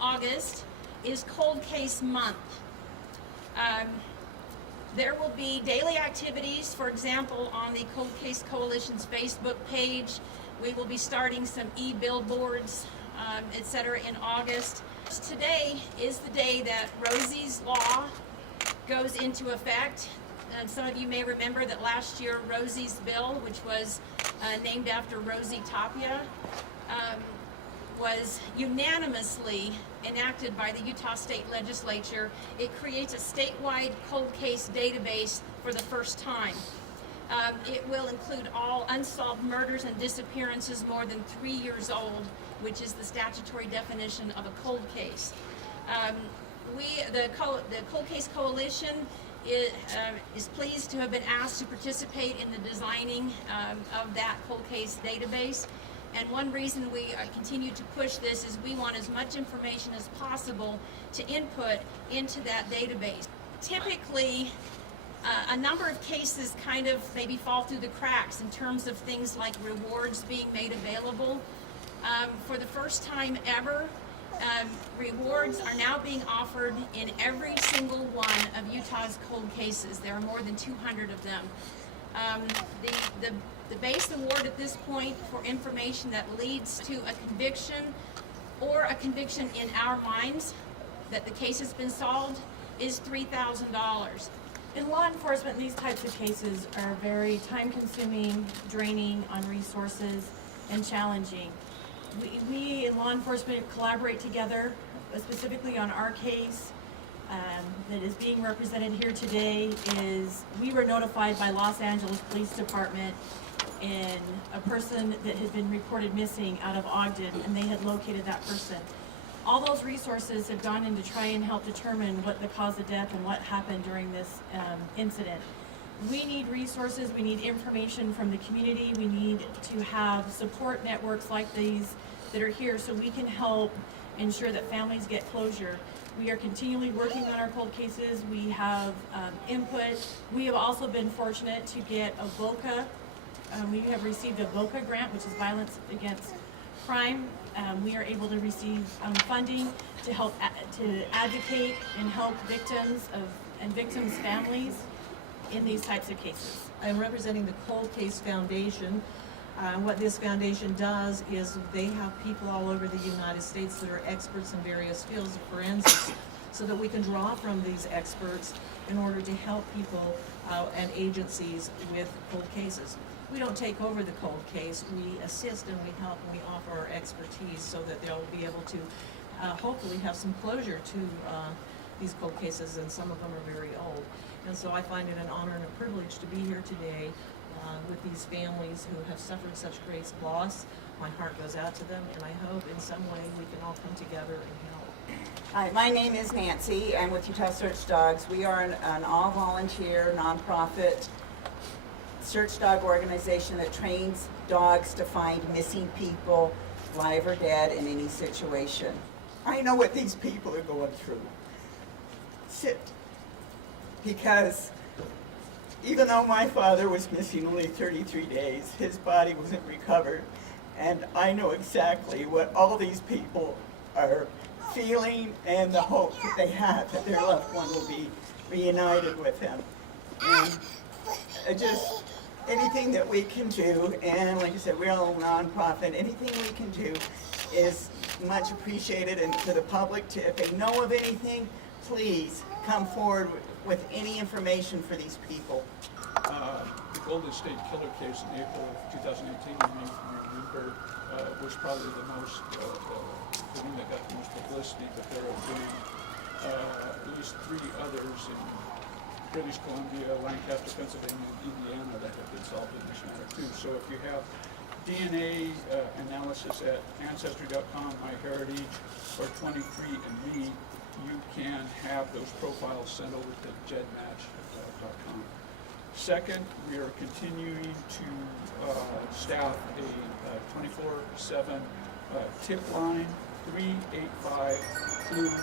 August is Cold Case Month. There will be daily activities, for example, on the Cold Case Coalition's Facebook page. We will be starting some e-billboards, etc. in August. Today is the day that Rosie's Law goes into effect. Some of you may remember that last year Rosie's Bill, which was named after Rosie Tapia, was unanimously enacted by the Utah State Legislature. It creates a statewide cold case database for the first time. It will include all unsolved murders and disappearances more than 3 years old, which is the statutory definition of a cold case. The Cold Case Coalition is pleased to have been asked to participate in the designing of that cold case database. And one reason we continue to push this is we want as much information as possible to input into that database. Typically, a number of cases kind of maybe fall through the cracks in terms of things like rewards being made available. For the first time ever, rewards are now being offered in every single one of Utah's cold cases. There are more than 200 of them. The base award at this point for information that leads to a conviction or a conviction in our minds that the case has been solved is $3,000. In law enforcement, these types of cases are very time-consuming, draining on resources, and challenging. We in law enforcement collaborate together, specifically on our case that is being represented here today. We were notified by Los Angeles Police Department in a person that had been reported missing out of Ogden, and they had located that person. All those resources have gone in to try and help determine what the cause of death and what happened during this incident. We need resources, we need information from the community, we need to have support networks like these that are here so we can help ensure that families get closure. We are continually working on our cold cases, we have input. We have also been fortunate to get a VOCA. We have received a VOCA grant, which is Violence Against Crime. We are able to receive funding to help to advocate and help victims and victims' families in these types of cases. I'm representing the Cold Case Foundation. What this foundation does is they have people all over the United States that are experts in various fields of forensics so that we can draw from these experts in order to help people and agencies with cold cases. We don't take over the cold case, we assist and we help and we offer our expertise so that they'll be able to hopefully have some closure to these cold cases, and some of them are very old. And so I find it an honor and a privilege to be here today with these families who have suffered such great loss. My heart goes out to them, and I hope in some way we can all come together and help. Hi, my name is Nancy. I'm with Utah Search Dogs. We are an all-volunteer, nonprofit search dog organization that trains dogs to find missing people, live or dead, in any situation. I know what these people are going through. Sit. Because even though my father was missing only 33 days, his body wasn't recovered. And I know exactly what all these people are feeling and the hope that they have that their loved one will be reunited with them. And just anything that we can do, and like I said, we're all a nonprofit, anything we can do is much appreciated. And to the public, if they know of anything, please come forward with any information for these people. The Golden State Killer case in April of 2018 named Newberg was probably the most, the one that got the most publicity, but there have been at least 3 others in British Columbia, Lancaster, Pennsylvania, and Indiana that have been solved in this manner too. So if you have DNA analysis at Ancestry.com, MyHeritage, or 23andMe, you can have those profiles sent over to jedmatch.com. Second, we are continuing to staff a 24/7 tip line, 385-CLUE-313,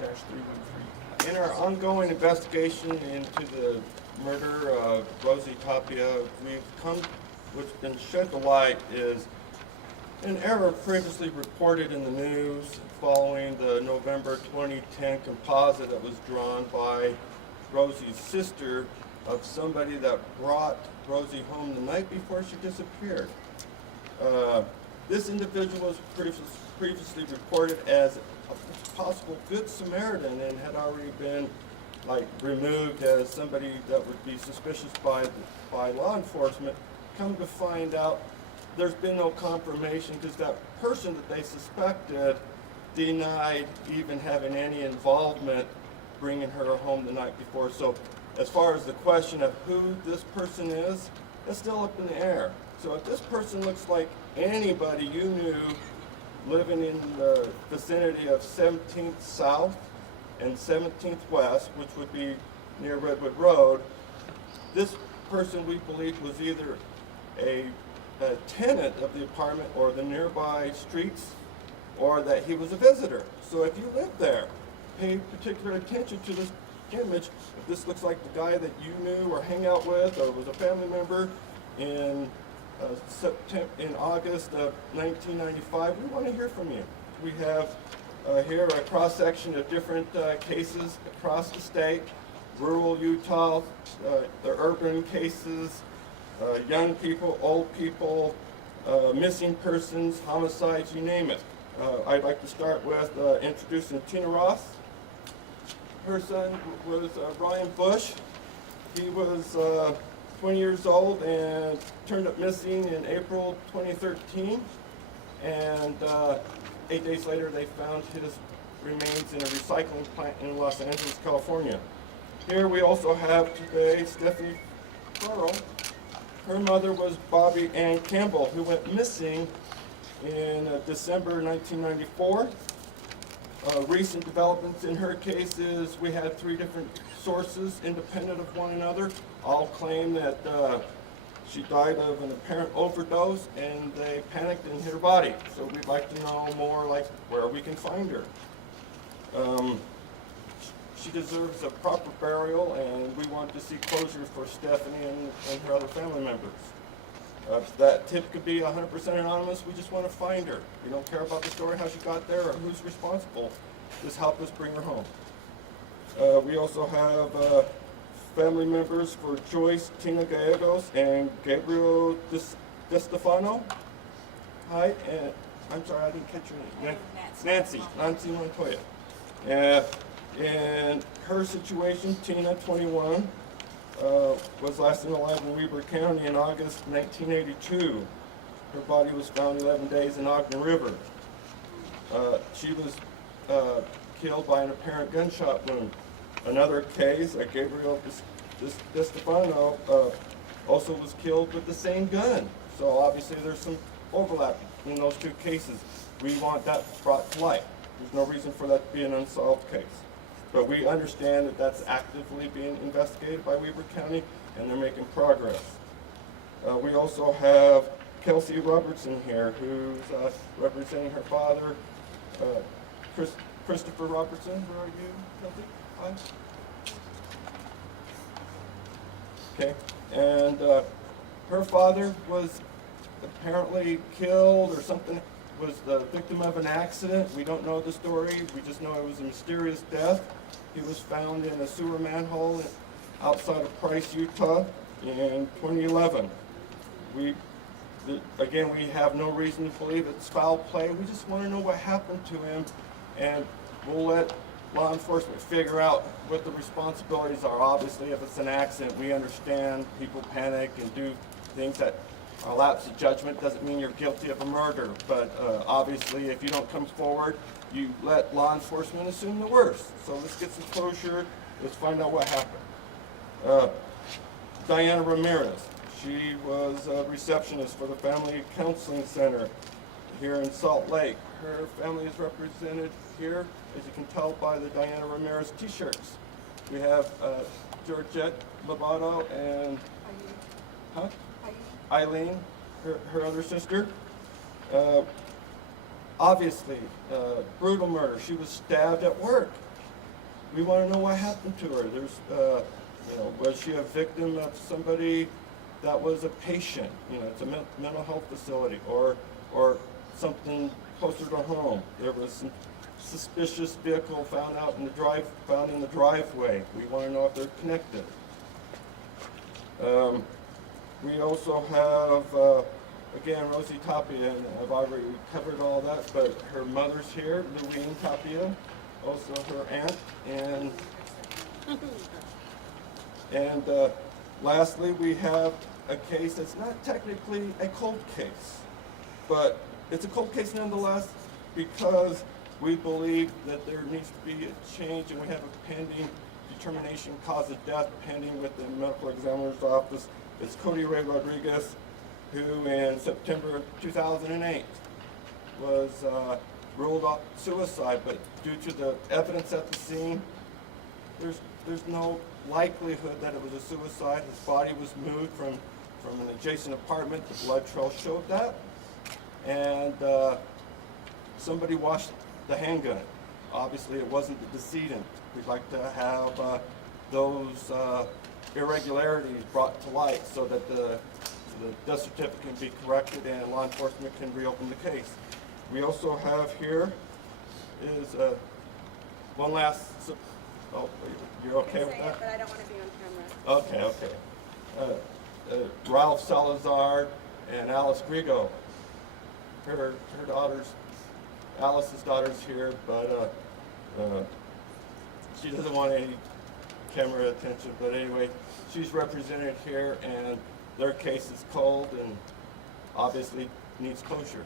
385-CLUE-313. In our ongoing investigation into the murder of Rosie Tapia, what's been shed to light is An error previously reported in the news following the November 2010 composite that was drawn by Rosie's sister of somebody that brought Rosie home the night before she disappeared. This individual was previously reported as a possible good Samaritan and had already been removed as somebody that would be suspicious by law enforcement. Come to find out, there's been no confirmation because that person that they suspected denied even having any involvement bringing her home the night before. So as far as the question of who this person is, it's still up in the air. So if this person looks like anybody you knew living in the vicinity of 17th South and 17th West, which would be near Redwood Road, this person we believe was either a tenant of the apartment or the nearby streets, or that he was a visitor. So if you live there, pay particular attention to this image. If this looks like the guy that you knew or hang out with or was a family member in August of 1995, we want to hear from you. We have here a cross-section of different cases across the state, rural Utah, the urban cases, young people, old people, missing persons, homicides, you name it. I'd like to start with introducing Tina Ross. Her son was Ryan Bush. He was 20 years old and turned up missing in April 2013. And 8 days later, they found his remains in a recycling plant in Los Angeles, California. Here we also have today Stephanie Bardole. Her mother was Bobby Ann Campbell, who went missing in December 1994. Recent developments in her case is we had 3 different sources, independent of one another, all claim that she died of an apparent overdose and they panicked and hit her body. So we'd like to know more where we can find her. She deserves a proper burial, and we want to see closure for Stephanie and her other family members. That tip could be 100% anonymous. We just want to find her. We don't care about the story, how she got there, or who's responsible. Just help us bring her home. We also have family members for Joyce Tina Gallegos and Gabriel DeStefano. Hi, and I'm sorry, I didn't catch your name. Nancy Montoya. And her situation, Tina, 21, was last seen alive in Weber County in August 1982. Her body was found 11 days in Ogden River. She was killed by an apparent gunshot wound. Another case, Gabriel DeStefano, also was killed with the same gun. So obviously there's some overlap in those 2 cases. We want that brought to light. There's no reason for that to be an unsolved case. But we understand that that's actively being investigated by Weber County, and they're making progress. We also have Kelsey Robertson here, who's representing her father, Christopher Robertson. Where are you, Kelsey? Hi. Okay. And her father was apparently killed or something, was the victim of an accident. We don't know the story. We just know it was a mysterious death. He was found in a sewer manhole outside of Price, Utah in 2011. Again, we have no reason to believe it's foul play. We just want to know what happened to him, and we'll let law enforcement figure out what the responsibilities are. Obviously, if it's an accident, we understand people panic and do things that are lapse of judgment. Doesn't mean you're guilty of a murder, but obviously, if you don't come forward, you let law enforcement assume the worst. So let's get some closure. Let's find out what happened. Diana Ramirez. She was a receptionist for the Family Counseling Center here in Salt Lake. Her family is represented here, as you can tell by the Diana Ramirez t-shirts. We have Georgette Lobato and Eileen, her other sister. Obviously, brutal murder. She was stabbed at work. We want to know what happened to her. There's, was she a victim of somebody that was a patient? It's a mental health facility, or something closer to home. There was some suspicious vehicle found in the driveway. We want to know if they're connected. We also have, again, Rosie Tapia, and I've already covered all that, but her mother's here, Louine Tapia, also her aunt, and lastly, we have a case that's not technically a cold case, but it's a cold case nonetheless because we believe that there needs to be a change, and we have a pending determination cause of death pending with the medical examiner's office. It's Cody Ray Rodriguez, who in September of 2008 was ruled off suicide, but due to the evidence at the scene, there's no likelihood that it was a suicide. His body was moved from an adjacent apartment. The blood trail showed that, and somebody washed the handgun. Obviously, it wasn't the decedent. We'd like to have those irregularities brought to light so that the death certificate can be corrected and law enforcement can reopen the case. We also have here is one last. Oh, you're okay with that? But I don't want to be on camera. Okay. Ralph Salazar and Alice Grigo. Her daughter's, Alice's daughter's here, but she doesn't want any camera attention. But anyway, she's represented here, and their case is cold and obviously needs closure.